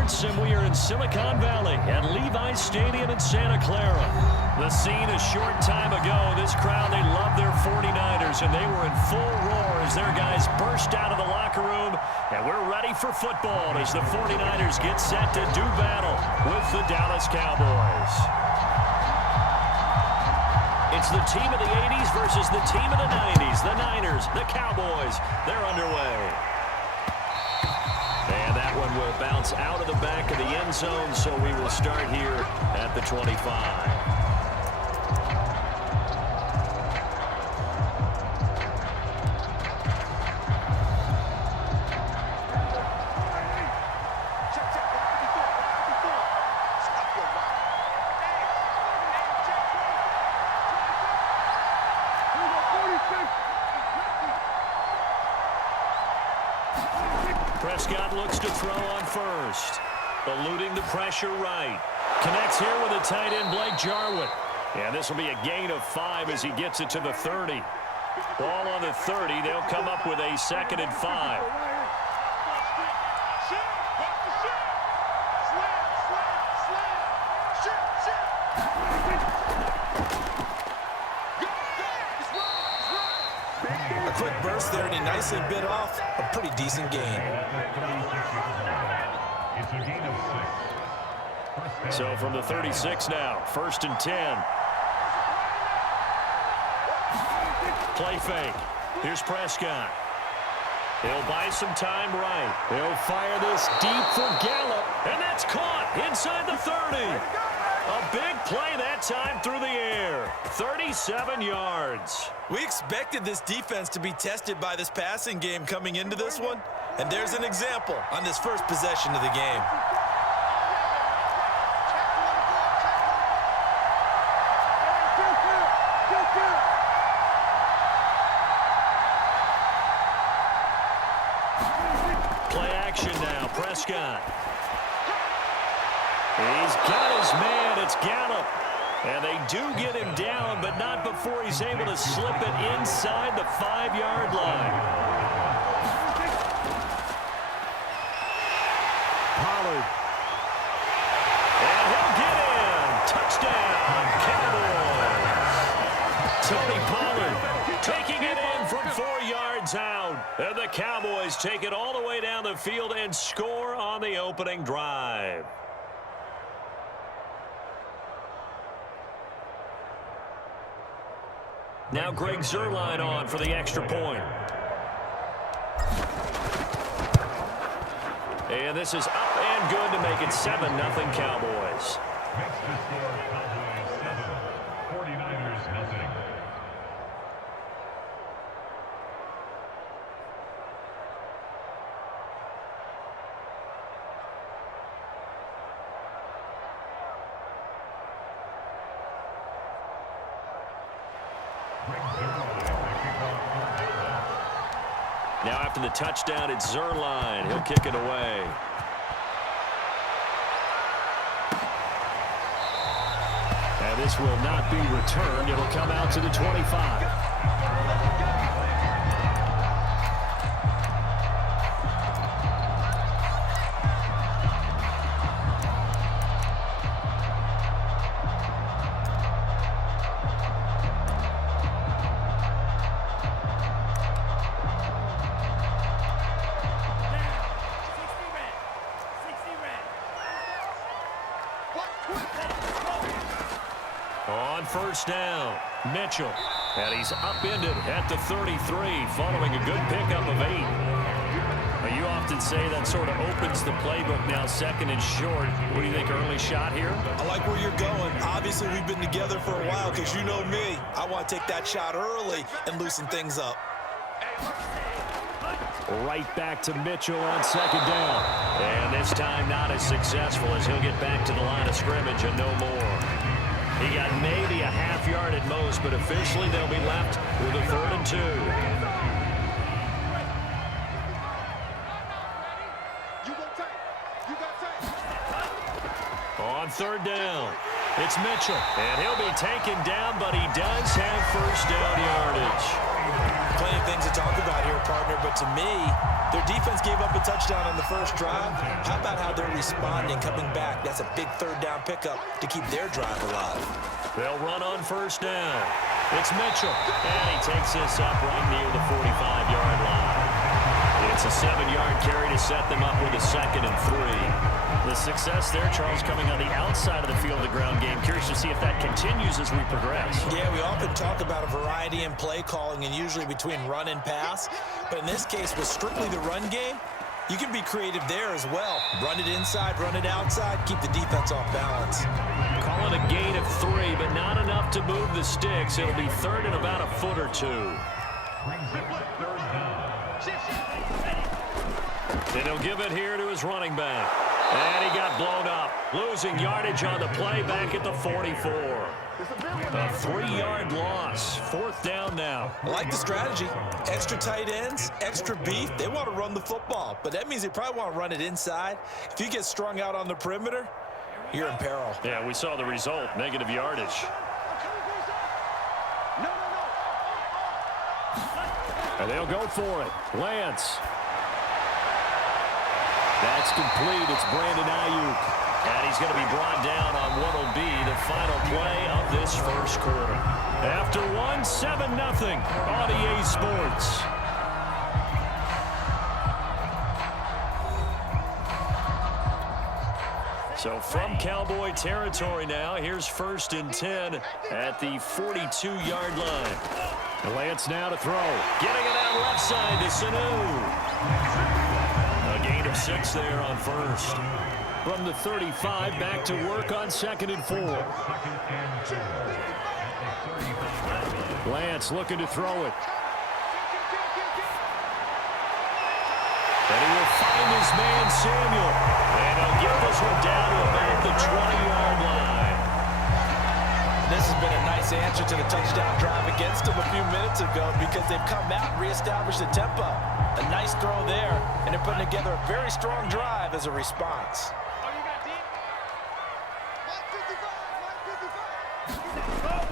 Sports, and we are in Silicon Valley at Levi's Stadium in Santa Clara. The scene a short time ago, this crowd, they love their 49ers, and they were in full roar as their guys burst out of the locker room, and we're ready for football as the 49ers get set to do battle with the Dallas Cowboys. It's the team of the 80s versus the team of the 90s. The Niners, the Cowboys, they're underway. And that one will bounce out of the back of the end zone, so we will start here at the 25. Prescott looks to throw on first. Eluding the pressure right. Connects here with a tight end, Blake Jarwin. And this will be a gain of 5 as he gets it to the 30. Ball on the 30. They'll come up with a 2nd and 5. A quick burst there, and he nicely bit off a pretty decent gain. So from the 36 now, 1st and 10. Play fake. Here's Prescott. He'll buy some time right. He'll fire this deep for Gallup, and that's caught inside the 30. A big play that time through the air. 37 yards. We expected this defense to be tested by this passing game coming into this one, and there's an example on this first possession of the game. Play action now, Prescott. He's got his man, it's Gallup. And they do get him down, but not before he's able to slip it inside the 5-yard line. Pollard. And he'll get in. Touchdown, Cowboys. Tony Pollard taking it in from 4 yards out. And the Cowboys take it all the way down the field and score on the opening drive. Now Greg Zuerlein on for the extra point. And this is up and good to make it 7-0 Cowboys. Next to score, Cowboys 7, 49ers 0. Now after the touchdown, it's Zuerlein. He'll kick it away. And this will not be returned. It'll come out to the 25. On first down, Mitchell. And he's upended at the 33 following a good pickup of 8. Now, you often say that sort of opens the playbook now, 2nd and short. What do you think, early shot here? I like where you're going. Obviously, we've been together for a while because you know me. I want to take that shot early and loosen things up. Right back to Mitchell on 2nd down. And this time not as successful as he'll get back to the line of scrimmage and no more. He got maybe a half yard at most, but officially they'll be left with a 3rd and 2. On 3rd down, it's Mitchell. And he'll be taken down, but he does have 1st down yardage. Plenty of things to talk about here, partner, but to me, their defense gave up a touchdown on the first drive. How about how they're responding, coming back? That's a big third-down pickup to keep their drive alive. They'll run on first down. It's Mitchell, and he takes this up right near the 45-yard line. It's a 7-yard carry to set them up with a 2nd and 3. The success there, Charles, coming on the outside of the field of the ground game. Curious to see if that continues as we progress. Yeah, we often talk about a variety in play calling and usually between run and pass. But in this case, with strictly the run game, you can be creative there as well. Run it inside, run it outside, keep the defense off balance. Calling a gain of 3, but not enough to move the sticks. It'll be 3rd and about a foot or 2. And he'll give it here to his running back. And he got blown up. Losing yardage on the play back at the 44. A 3-yard loss. 4th down now. I like the strategy. Extra tight ends, extra beef. They want to run the football, but that means they probably want to run it inside. If you get strung out on the perimeter, you're in peril. Yeah, we saw the result. Negative yardage. And they'll go for it. Lance. That's complete. It's Brandon Ayuk. And he's going to be brought down on what will be the final play of this first quarter. After 7-0 on EA Sports. So from Cowboy territory now, here's 1st and 10 at the 42-yard line. Lance now to throw. Getting it out left side to Sanu. A gain of 6 there on first. From the 35, back to work on 2nd and 4. Lance looking to throw it. And he will find his man, Samuel. And he'll get this one down to about the 20-yard line. This has been a nice answer to the touchdown drive against them a few minutes ago because they've come out and reestablished the tempo. A nice throw there, and they're putting together a very strong drive as a response.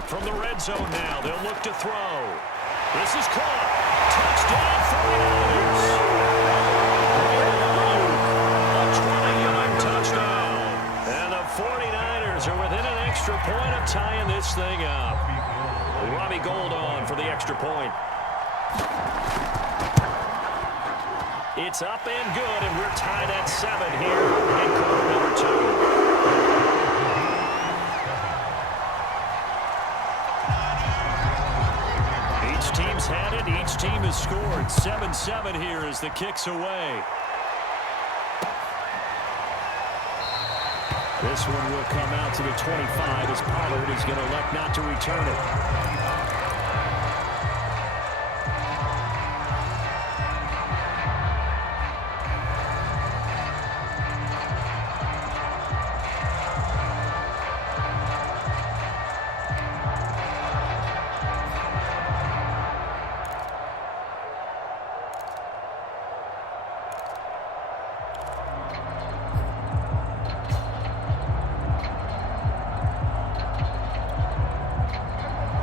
From the red zone now, they'll look to throw. This is caught. Touchdown, 49ers. A 20-yard touchdown. And the 49ers are within an extra point of tying this thing up. Robbie Gould on for the extra point. It's up and good, and we're tied at 7 here in quarter number 2. Each team's had it. Each team has scored. 7-7 here as the kick's away. This one will come out to the 25 as Pollard is going to elect not to return it.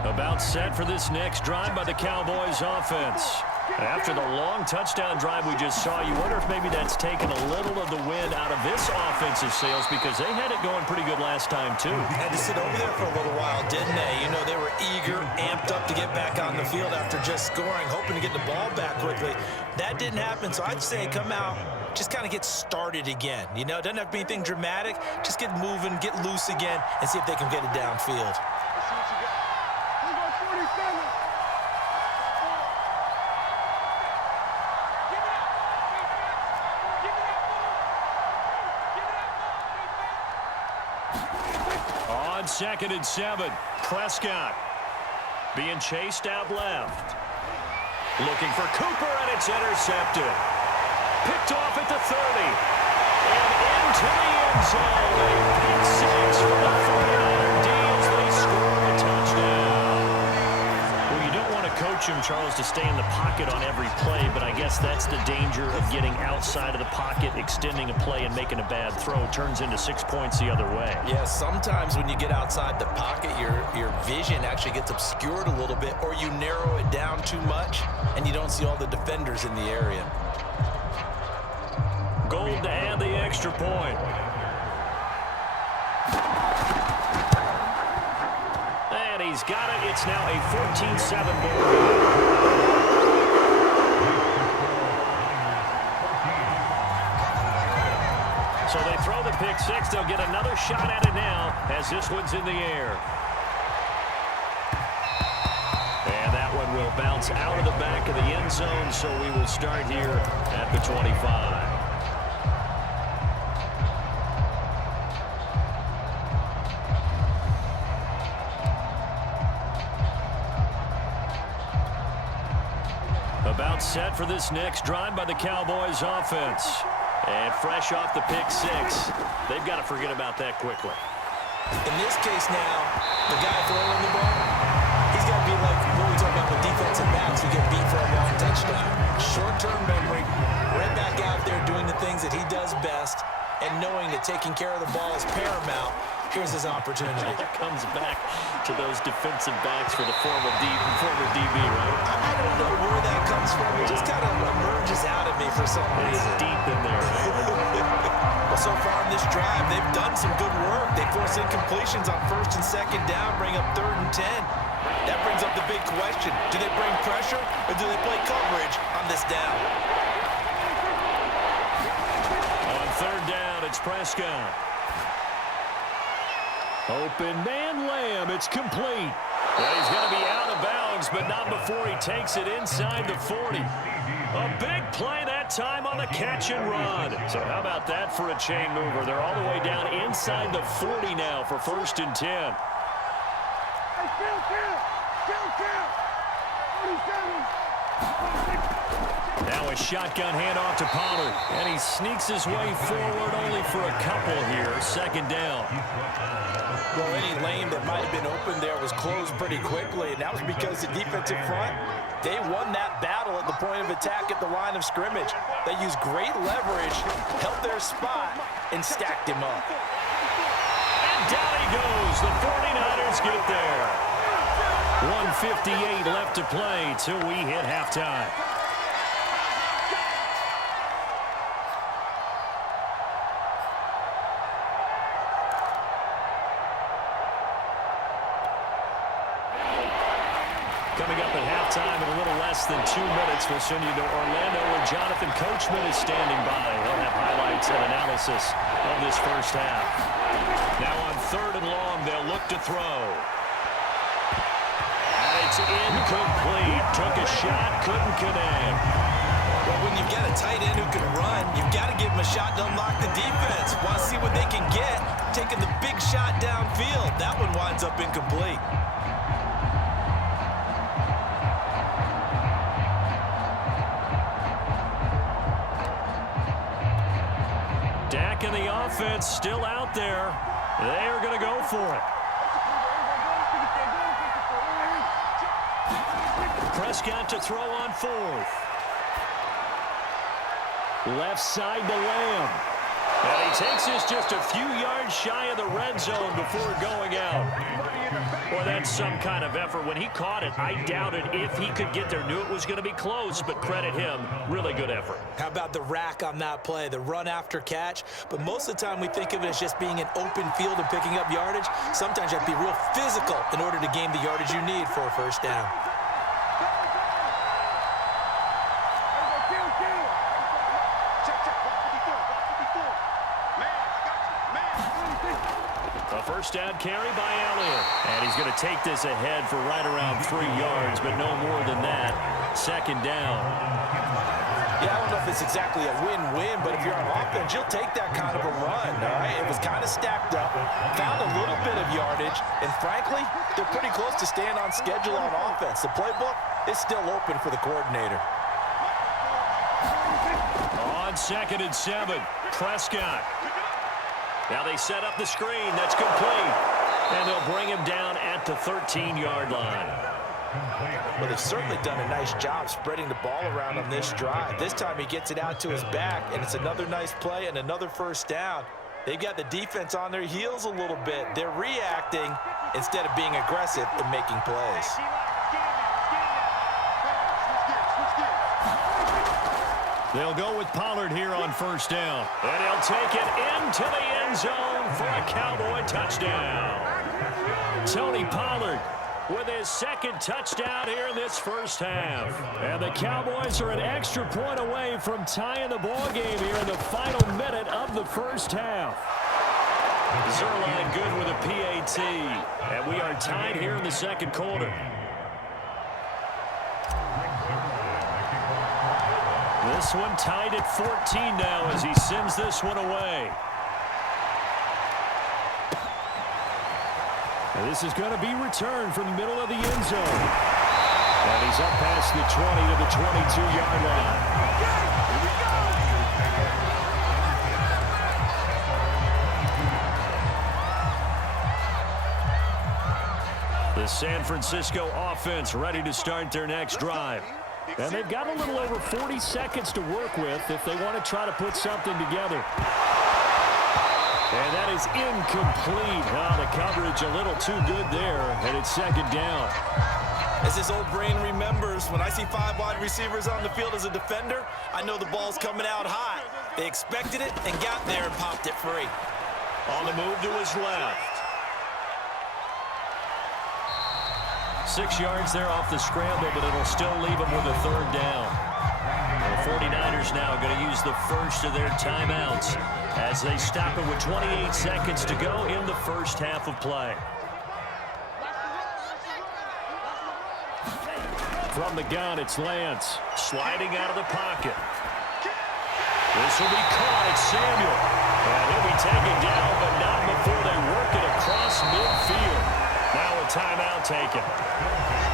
About set for this next drive by the Cowboys offense. After the long touchdown drive we just saw, you wonder if maybe that's taken a little of the wind out of this offensive sails because they had it going pretty good last time too. Had to sit over there for a little while, didn't they? You know, they were eager, amped up to get back on the field after just scoring, hoping to get the ball back quickly. That didn't happen, so I'd say come out, just kind of get started again. You know, it doesn't have to be anything dramatic. Just get moving, get loose again, and see if they can get it downfield. On 2nd and 7, Prescott being chased out left. Looking for Cooper, and it's intercepted. Picked off at the 30. And into the end zone. A pick six for the 49er Deals. They score a touchdown. Well, you don't want to coach coach him, Charles, to stay in the pocket on every play, but I guess that's the danger of getting outside of the pocket, extending a play, and making a bad throw. Turns into 6 points the other way. Yeah, sometimes when you get outside the pocket, your vision actually gets obscured a little bit, or you narrow it down too much, and you don't see all the defenders in the area. Gold to add the extra point. And he's got it. It's now a 14-7 ball game. So they throw the pick six. They'll get another shot at it now as this one's in the air. And that one will bounce out of the back of the end zone, so we will start here at the 25. About set for this next drive by the Cowboys offense. And fresh off the pick six, they've got to forget about that quickly. In this case now, the guy throwing the ball, he's got to be like what we talk about with defensive backs who get beat for a long touchdown. Short-term memory, right back out there doing the things that he does best, and knowing that taking care of the ball is paramount. Here's his opportunity. It comes back to those defensive backs for the former DB, right? I don't know where that comes from. It just kind of emerges out of me for some reason. It's deep in there. Well, so far in this drive, they've done some good work. They force incompletions on first and second down, bring up 3rd and 10. That brings up the big question. Do they bring pressure or do they play coverage on this down? On 3rd down, it's Prescott. Open man, Lamb. It's complete. Well, he's going to be out of bounds, but not before he takes it inside the 40. A big play that time on the catch and run. So how about that for a chain mover? They're all the way down inside the 40 now for 1st and 10. Now a shotgun handoff to Pollard, and he sneaks his way forward only for a couple here. 2nd down. Well, any lane that might have been open there was closed pretty quickly, and that was because the defensive front, they won that battle at the point of attack at the line of scrimmage. They used great leverage, held their spot, and stacked him up. And down he goes. The 49ers get there. 1:58 left to play till we hit halftime. Coming up at halftime in a little less than 2 minutes, we'll send you to Orlando where Jonathan Coachman is standing by. He'll have highlights and analysis of this first half. Now on 3rd and long, they'll look to throw. And it's incomplete. Took a shot, couldn't connect. Well, when you've got a tight end who can run, you've got to give him a shot to unlock the defense. Want to see what they can get, taking the big shot downfield. That one winds up incomplete. Dak and the offense still out there. They are going to go for it. Prescott to throw on 4th. Left side to Lamb. And he takes this just a few yards shy of the red zone before going out. Well, that's some kind of effort. When he caught it, I doubted if he could get there. Knew it was going to be close, but credit him. Really good effort. How about the rack on that play, the run after catch? But most of the time we think of it as just being an open field and picking up yardage. Sometimes you have to be real physical in order to gain the yardage you need for a 1st down. A 1st down carry by Elliott. And he's going to take this ahead for right around 3 yards, but no more than that. 2nd down. Yeah, I don't know if it's exactly a win-win, but if you're on offense, you'll take that kind of a run, all right? It was kind of stacked up, found a little bit of yardage, and frankly, they're pretty close to staying on schedule on offense. The playbook is still open for the coordinator. On 2nd and 7, Prescott. Now they set up the screen. That's complete. And they'll bring him down at the 13-yard line. Well, they've certainly done a nice job spreading the ball around on this drive. This time he gets it out to his back, and it's another nice play and another first down. They've got the defense on their heels a little bit. They're reacting instead of being aggressive and making plays. They'll go with Pollard here on first down. And he'll take it into the end zone for a Cowboy touchdown. Tony Pollard with his second touchdown here in this first half. And the Cowboys are an extra point away from tying the ball game here in the final minute of the first half. Zerline good with a PAT. And we are tied here in the second quarter. This one tied at 14 now as he sends this one away. And this is going to be returned from the middle of the end zone. And he's up past the 20 to the 22-yard line. The San Francisco offense ready to start their next drive. And they've got a little over 40 seconds to work with if they want to try to put something together. And that is incomplete. Oh, the coverage a little too good there, and it's second down. As his old brain remembers, when I see 5 wide receivers on the field as a defender, I know the ball's coming out hot. They expected it and got there and popped it free. On the move to his left. 6 yards there off the scramble, but it'll still leave him with a third down. The 49ers now going to use the first of their timeouts as they stop it with 28 seconds to go in the first half of play. From the gun, it's Lance. Sliding out of the pocket. This will be caught. It's Samuel. And he'll be taken down, but not before they work it across midfield. Now a timeout taken.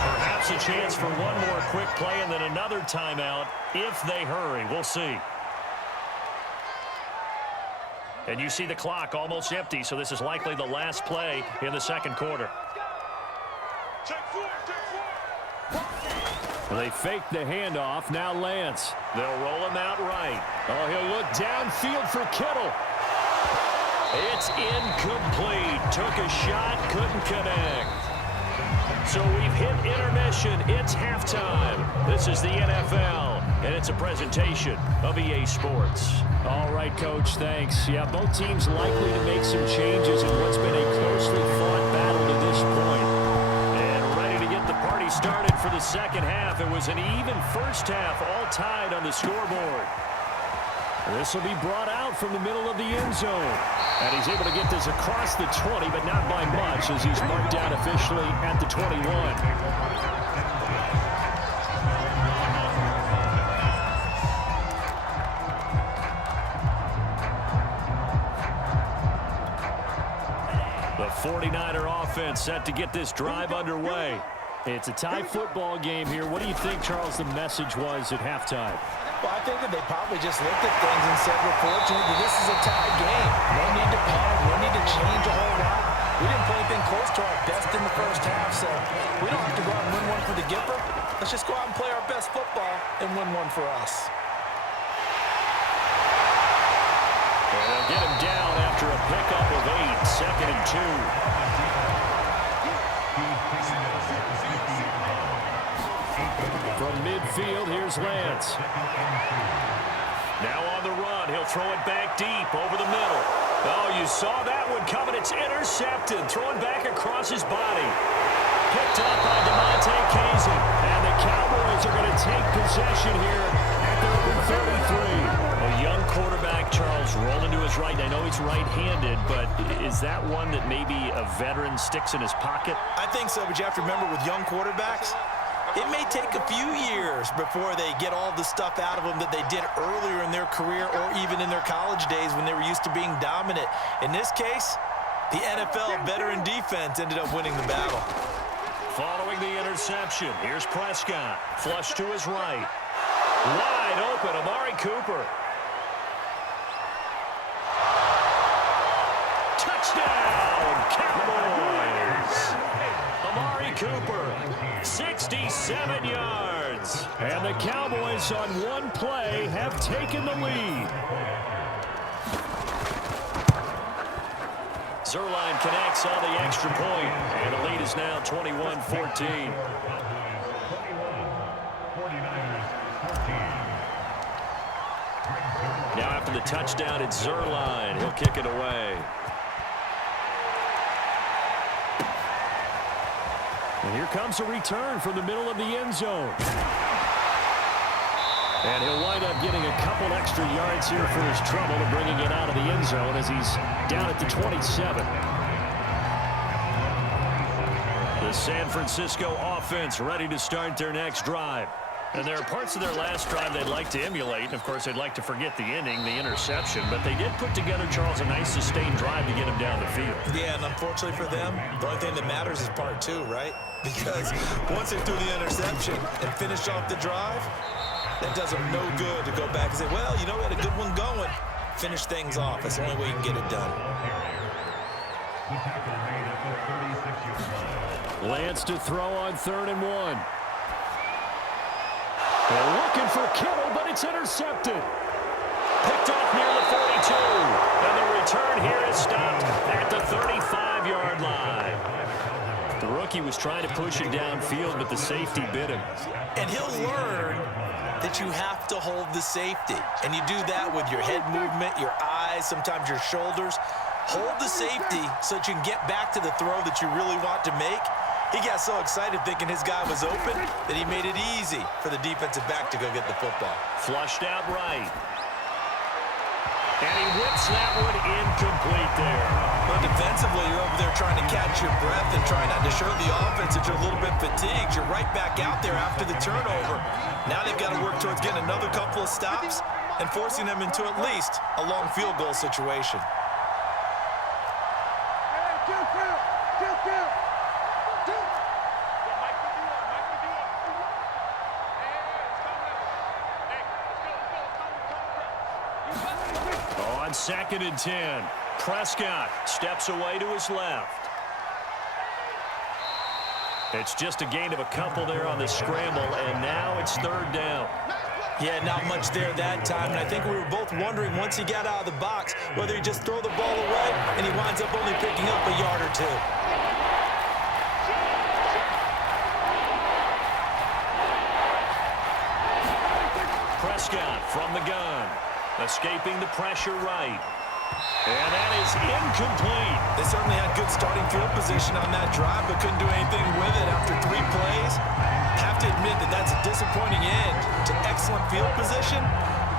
Perhaps a chance for one more quick play and then another timeout if they hurry. We'll see. And you see the clock almost empty, so this is likely the last play in the second quarter. They fake the handoff. Now Lance. They'll roll him out right. Oh, he'll look downfield for Kittle. It's incomplete. Took a shot, couldn't connect. So we've hit intermission. It's halftime. This is the NFL, and it's a presentation of EA Sports. All right, Coach, thanks. Yeah, both teams likely to make some changes in what's been a closely fought battle to this point. And ready to get the party started for the second half. It was an even first half, all tied on the scoreboard. This will be brought out from the middle of the end zone. And he's able to get this across the 20, but not by much as he's marked down officially at the 21. The 49er offense set to get this drive underway. It's a tie football game here. What do you think, Charles, the message was at halftime? Well, I think that they probably just looked at things and said, we're fortunate that this is a tie game. No need to panic. No need to change a whole lot. We didn't play anything close to our best in the first half, so we don't have to go out and win one for the Gipper. Let's just go out and play our best football and win one for us. And they'll get him down after a pickup of 8, 2nd and 2. From midfield, here's Lance. Now on the run, he'll throw it back deep over the middle. Oh, you saw that one coming. It's intercepted. Throwing back across his body. Picked up by DeMonte Casey. And the Cowboys are going to take possession here at their own 33. A young quarterback, Charles, rolling to his right. I know he's right-handed, but is that one that maybe a veteran sticks in his pocket? I think so, but you have to remember with young quarterbacks, it may take a few years before they get all the stuff out of them that they did earlier in their career or even in their college days when they were used to being dominant. In this case, the NFL veteran defense ended up winning the battle. Following the interception, here's Prescott. Flush to his right. Wide open, Amari Cooper. Touchdown, Cowboys! Amari Amari Cooper, 67 yards. And the Cowboys on one play have taken the lead. Zerline connects on the extra point, and the lead is now 21-14. Now after the touchdown, it's Zerline. He'll kick it away. And here comes a return from the middle of the end zone. And he'll wind up getting a couple extra yards here for his trouble and bringing it out of the end zone as he's down at the 27. The San Francisco offense ready to start their next drive. And there are parts of their last drive they'd like to emulate. And, of course, they'd like to forget the ending, the interception. But they did put together, Charles, a nice sustained drive to get him down the field. Yeah, and unfortunately for them, the only thing that matters is part two, right? Because once they threw the interception and finished off the drive, that does them no good to go back and say, well, you know, we had a good one going. Finish things off. That's the only way you can get it done. Lance to throw on 3rd and 1. They're looking for Kittle, but it's intercepted. Picked off near the 42. And the return here is stopped at the 35-yard line. The rookie was trying to push it downfield, but the safety bit him. And he'll learn that you have to hold the safety. And you do that with your head movement, your eyes, sometimes your shoulders. Hold the safety so that you can get back to the throw that you really want to make. He got so excited thinking his guy was open that he made it easy for the defensive back to go get the football. Flushed out right. And he whips that one incomplete there. But defensively, you're over there trying to catch your breath and trying not to show the offense that you're a little bit fatigued. You're right back out there after the turnover. Now they've got to work towards getting another couple of stops and forcing them into at least a long field goal situation. On 2nd and 10, Prescott steps away to his left. It's just a gain of a couple there on the scramble, and now it's 3rd down. Yeah, not much there that time, and I think we were both wondering once he got out of the box whether he'd just throw the ball away and he winds up only picking up a yard or two. Prescott from the gun, escaping the pressure right. And that is incomplete. They certainly had good starting field position on that drive, but couldn't do anything with it after 3 plays. Have to admit that that's a disappointing end to excellent field position.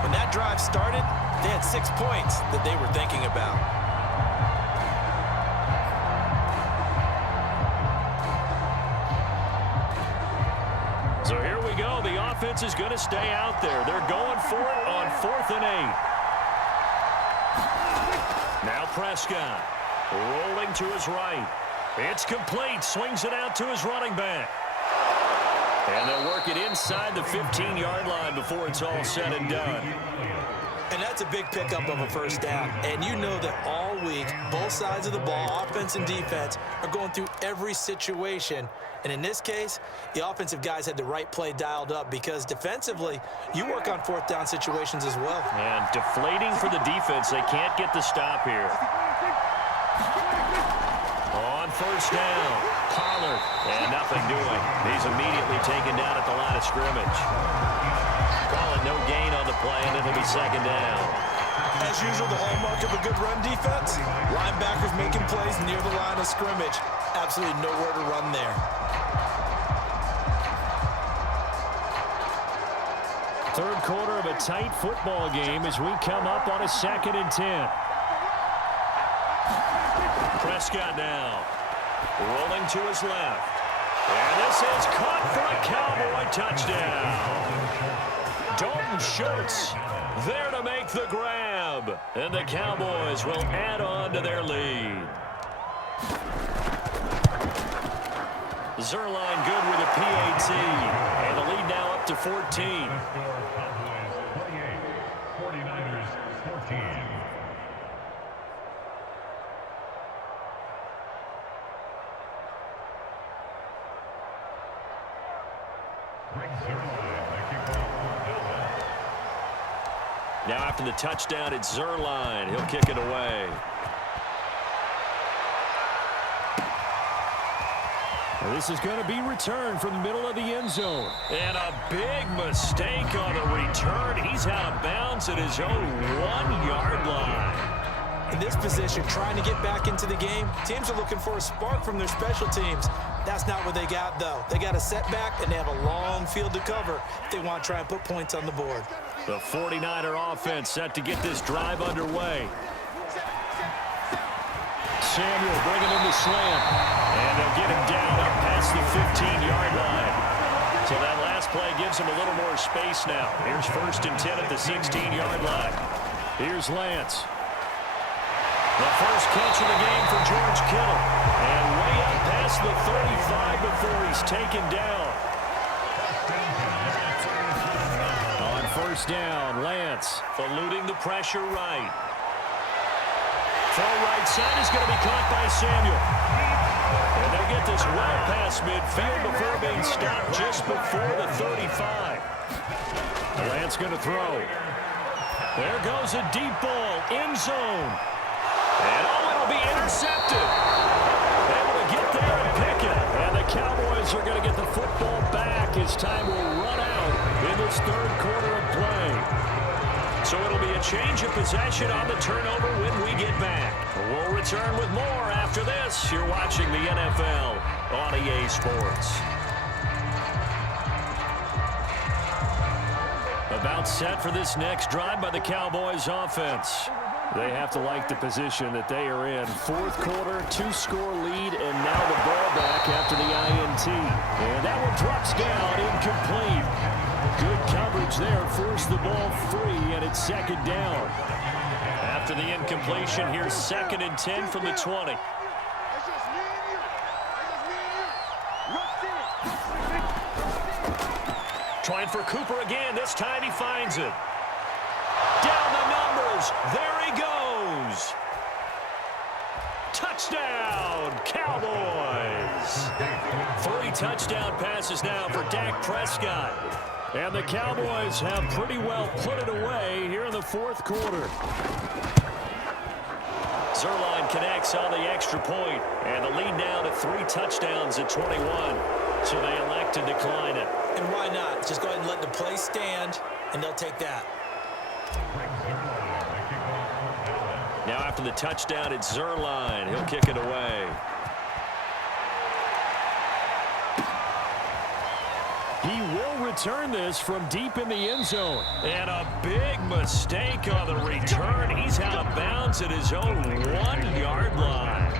When that drive started, they had 6 points that they were thinking about. So here we go. The offense is going to stay out there. They're going for it on 4th and 8. Now Prescott rolling to his right. It's complete. Swings it out to his running back. And they'll work it inside the 15-yard line before it's all said and done. And that's a big pickup of a 1st down. And you know that all week, both sides of the ball, offense and defense, are going through every situation. And in this case, the offensive guys had the right play dialed up because defensively, you work on 4th down situations as well. And deflating for the defense. They can't get the stop here. On 1st down, Pollard, and nothing doing. He's immediately taken down at the line of scrimmage. Call it no gain on the play, and it'll be 2nd down. As usual, the hallmark of a good run defense, linebackers making plays near the line of scrimmage. Absolutely nowhere to run there. 3rd quarter of a tight football game as we come up on a 2nd and 10. Prescott now, rolling to his left. And this is caught for a Cowboy touchdown. Dalton Schultz there to make the grab. And the Cowboys will add on to their lead. Zerline good with a PAT. And the lead now up to 14. Now after the touchdown, it's Zerline. He'll kick it away. This is going to be returned from the middle of the end zone. And a big mistake on the return. He's out of bounds at his own 1-yard line. In this position, trying to get back into the game, teams are looking for a spark from their special teams. That's not what they got, though. They got a setback, and they have a long field to cover if they want to try and put points on the board. The 49er offense set to get this drive underway. Samuel bringing in the slant. And they'll get him down up past the 15-yard line. So that last play gives him a little more space now. Here's 1st and 10 at the 16-yard line. Here's Lance. The first catch of the game for George Kittle. And way up past the 35 before he's taken down. On 1st down, Lance. Eluding the pressure right. Full right side is going to be caught by Samuel. And they get this well past midfield before being stopped just before the 35. Lance going to throw. There goes a deep ball, end zone. And it'll be intercepted. Able to get there and pick it. And the Cowboys are going to get the football back as time will run out in this 3rd quarter of play. So it'll be a change of possession on the turnover when we get back. We'll return with more after this. You're watching the NFL on EA Sports. About set for this next drive by the Cowboys offense. They have to like the position that they are in. 4th quarter, 2-score lead, and now the ball back after the INT. And that one drops down, incomplete. Good coverage there, forced the ball free, and it's 2nd down. After the incompletion, here's 2nd and 10 from the 20. Trying for Cooper again. This time he finds it. Down the numbers. There he goes. Touchdown, Cowboys. 3 touchdown passes now for Dak Prescott. And the Cowboys have pretty well put it away here in the 4th quarter. Zerline connects on the extra point, and the lead now to 3 touchdowns at 21. So they elect to decline it. And why not? Just go ahead and let the play stand, and they'll take that. Now after the touchdown, it's Zerline. He'll kick it away. He will return this from deep in the end zone. And a big mistake on the return. He's out of bounds at his own 1-yard line.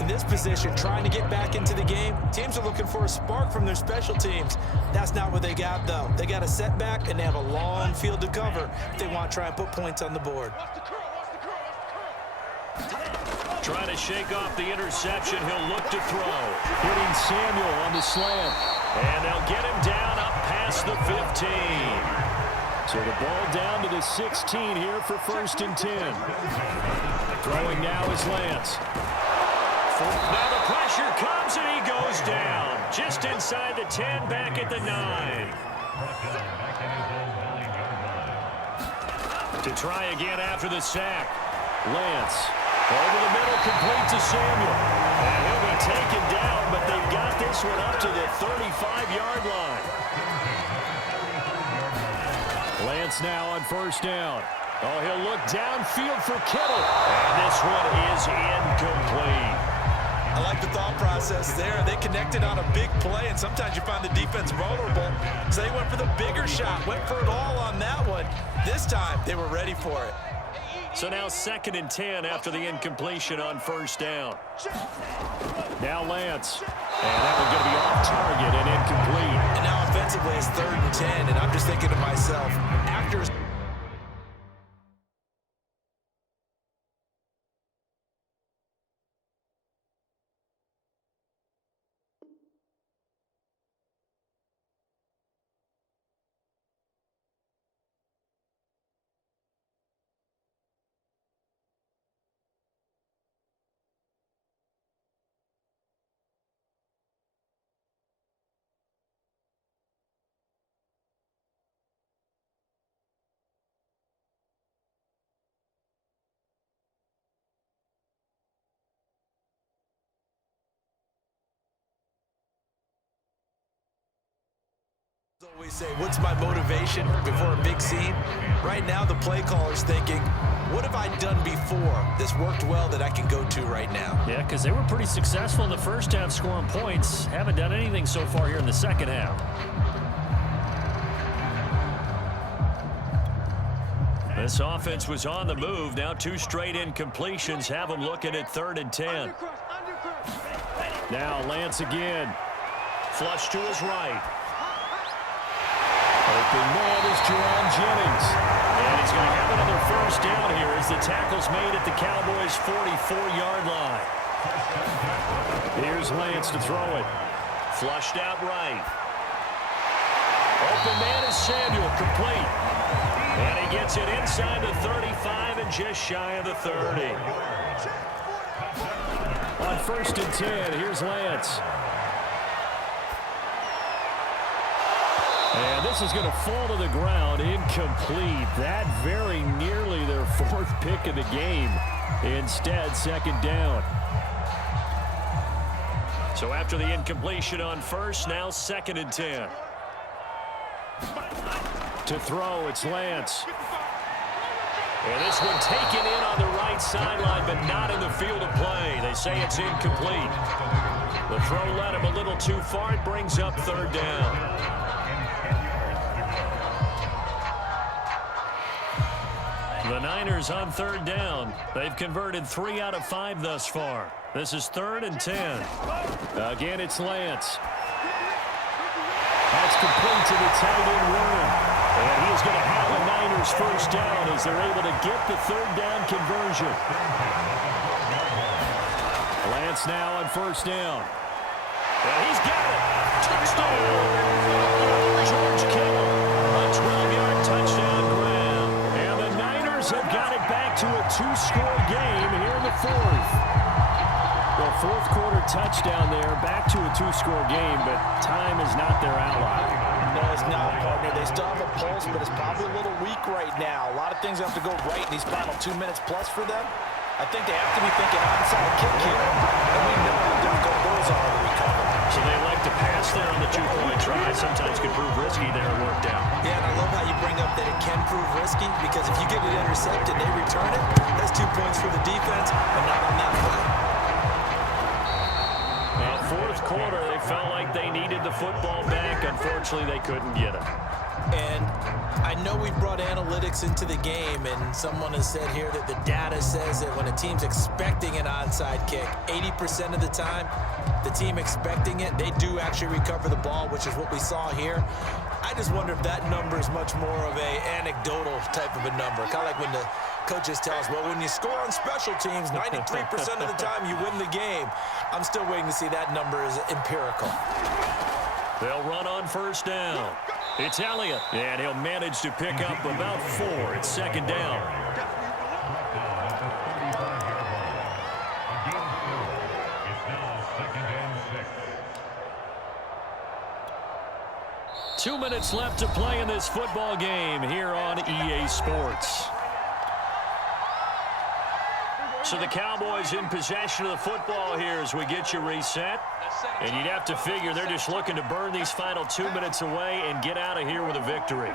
In this position, trying to get back into the game, teams are looking for a spark from their special teams. That's not what they got, though. They got a setback, and they have a long field to cover if they want to try and put points on the board. Trying to shake off the interception. He'll look to throw. Hitting Samuel on the slant. And they'll get him down up past the 15. So the ball down to the 16 here for 1st and 10. Throwing now is Lance. Now the pressure comes and he goes down. Just inside the 10, back at the 9. To try again after the sack. Lance. Over the middle, complete to Samuel. And he'll be taken down, but they've got this one up to the 35-yard line. Lance now on 1st down. Oh, he'll look downfield for Kittle. And this one is incomplete. I like the thought process there. They connected on a big play, and sometimes you find the defense vulnerable. So they went for the bigger shot, went for it all on that one. This time, they were ready for it. So now 2nd and 10 after the incompletion on 1st down. Now Lance. And that one's going to be off target and incomplete. And now offensively, it's 3rd and 10, and I'm just thinking to myself, after Always say, what's my motivation before a big scene? Right now, the play caller's thinking, what have I done before? This worked well that I can go to right now. Yeah, because they were pretty successful in the first half scoring points. Haven't done anything so far here in the second half. This offense was on the move. Now 2 straight incompletions have them looking at 3rd and 10. Now Lance again. Flush to his right. Open man is Jerron Jennings. And he's going to have another first down here as the tackle's made at the Cowboys' 44-yard line. Here's Lance to throw it. Flushed out right. Open man is Samuel, complete. And he gets it inside the 35 and just shy of the 30. On 1st and 10, here's Lance. And this is going to fall to the ground, incomplete. That very nearly their 4th pick of the game. Instead, 2nd down. So after the incompletion on 1st, now 2nd and 10. To throw, it's Lance. And this one taken in on the right sideline, but not in the field of play. They say it's incomplete. The throw led him a little too far. It brings up 3rd down. The Niners on 3rd down. They've converted 3 out of 5 thus far. This is 3rd and 10. Again, it's Lance. That's complete to the tight end Warren. And he is going to have the Niners first down as they're able to get the 3rd down conversion. Lance now on 1st down. And he's got it. Touchdown. George Kittle. A 12-yard touchdown grab. And the Niners have got it back to a 2-score game here in the 4th. Well, 4th quarter touchdown there, back to a 2-score game, but time is not their ally. No, it's not, partner. They still have a pulse, but it's probably a little weak right now. A lot of things have to go right in these final 2 minutes plus for them. I think they have to be thinking onside kick here, and we know how difficult those are to recover. So they like to pass there on the 2-point try. Sometimes can prove risky there. It worked out. Yeah, and I love how you bring up that it can prove risky, because if you get it intercepted and they return it, that's 2 points for the defense, but not on that play. 4th quarter, they felt like they needed the football back. Unfortunately, they couldn't get it. And I know we brought analytics into the game, and someone has said here that the data says that when a team's expecting an onside kick, 80% of the time, the team expecting it, they do actually recover the ball, which is what we saw here. I just wonder if that number is much more of a anecdotal type of a number. Kind of like when the coaches tell us, well, when you score on special teams, 93% of the time you win the game. I'm still waiting to see that number is empirical. They'll run on 1st down. It's Elliott, and he'll manage to pick up about 4. It's 2nd down. It's now 2nd and 6. 2 minutes left to play in this football game here on EA Sports. So the Cowboys in possession of the football here as we get you reset. And you'd have to figure they're just looking to burn these final 2 minutes away and get out of here with a victory.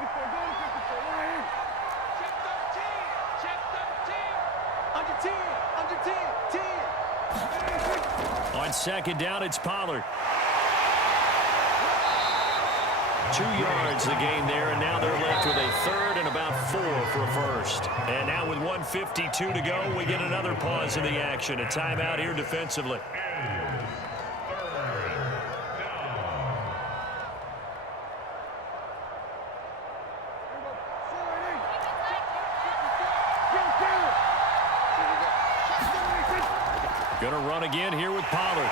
On 2nd down, it's Pollard. 2 yards the gain there, and now they're left with a 3rd and about 4 for a first. And now with 1:52 to go, we get another pause in the action. A timeout here defensively. Going to run again here with Pollard.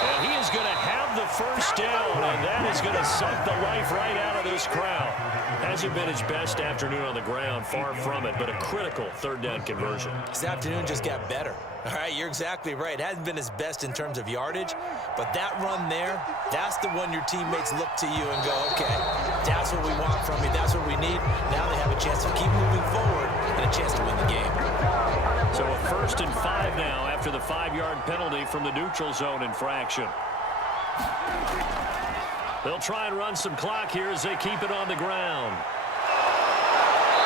And he is going to have the first down, and that is going to suck the life right out of this crowd. Hasn't been his best afternoon on the ground, far from it, but a critical 3rd down conversion. This afternoon just got better. All right, you're exactly right. It hasn't been his best in terms of yardage, but that run there, that's the one your teammates look to you and go, okay, that's what we want from you. That's what we need. Now they have a chance to keep moving forward and a chance to win the game. So a 1st and 5 now after the 5-yard penalty from the neutral zone infraction. They'll try and run some clock here as they keep it on the ground.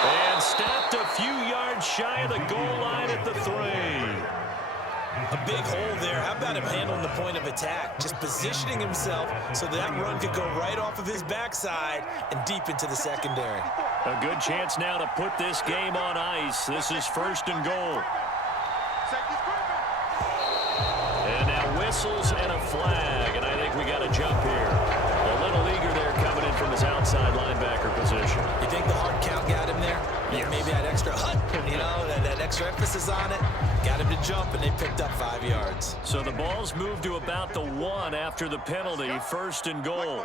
And stopped a few yards shy of the goal line at the 3. A big hole there. How about him handling the point of attack? Just positioning himself so that run could go right off of his backside and deep into the secondary. A good chance now to put this game on ice. This is 1st and goal. And now whistles and a flag, and I think we got a jump here. A little eager there coming in from his outside linebacker position. You think the hard count got him there? Yes. Maybe that extra hut, that extra emphasis on it. Got him to jump, and they picked up 5 yards. So the ball's moved to about the 1 after the penalty. 1st and goal.